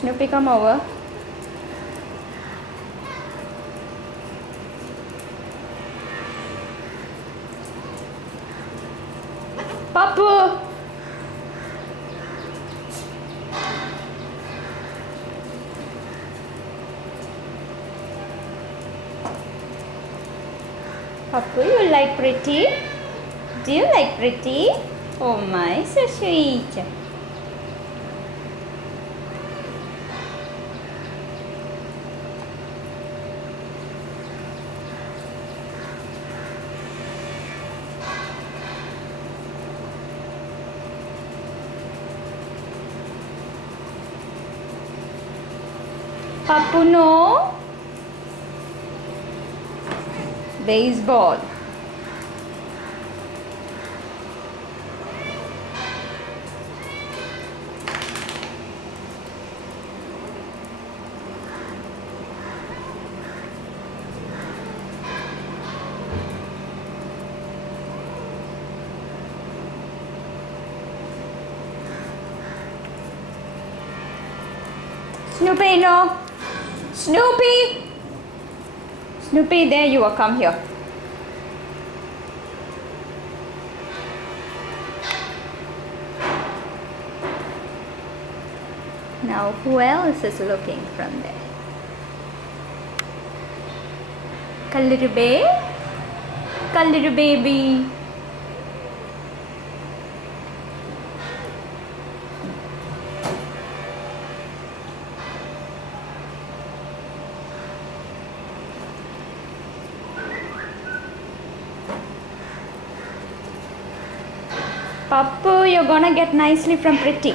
Snoopy, come over. Papu! Papu, you like pretty? Do you like pretty? Oh my, so sweet. Papu, no. Baseball. Snoopy, no. Snoopy! Snoopy, there you are. Come here. Now, who else is looking from there? Little baby? Little baby. Papu, you're gonna get nicely from pretty.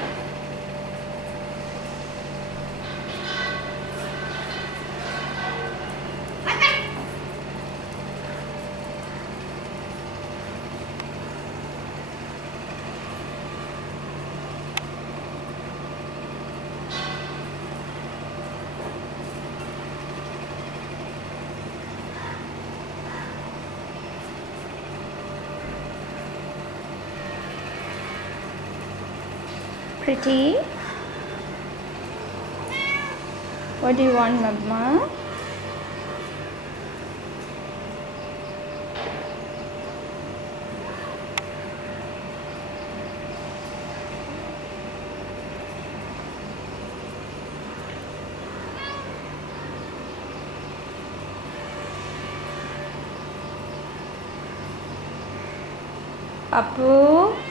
Pretty? What do you want, Mama? Papu?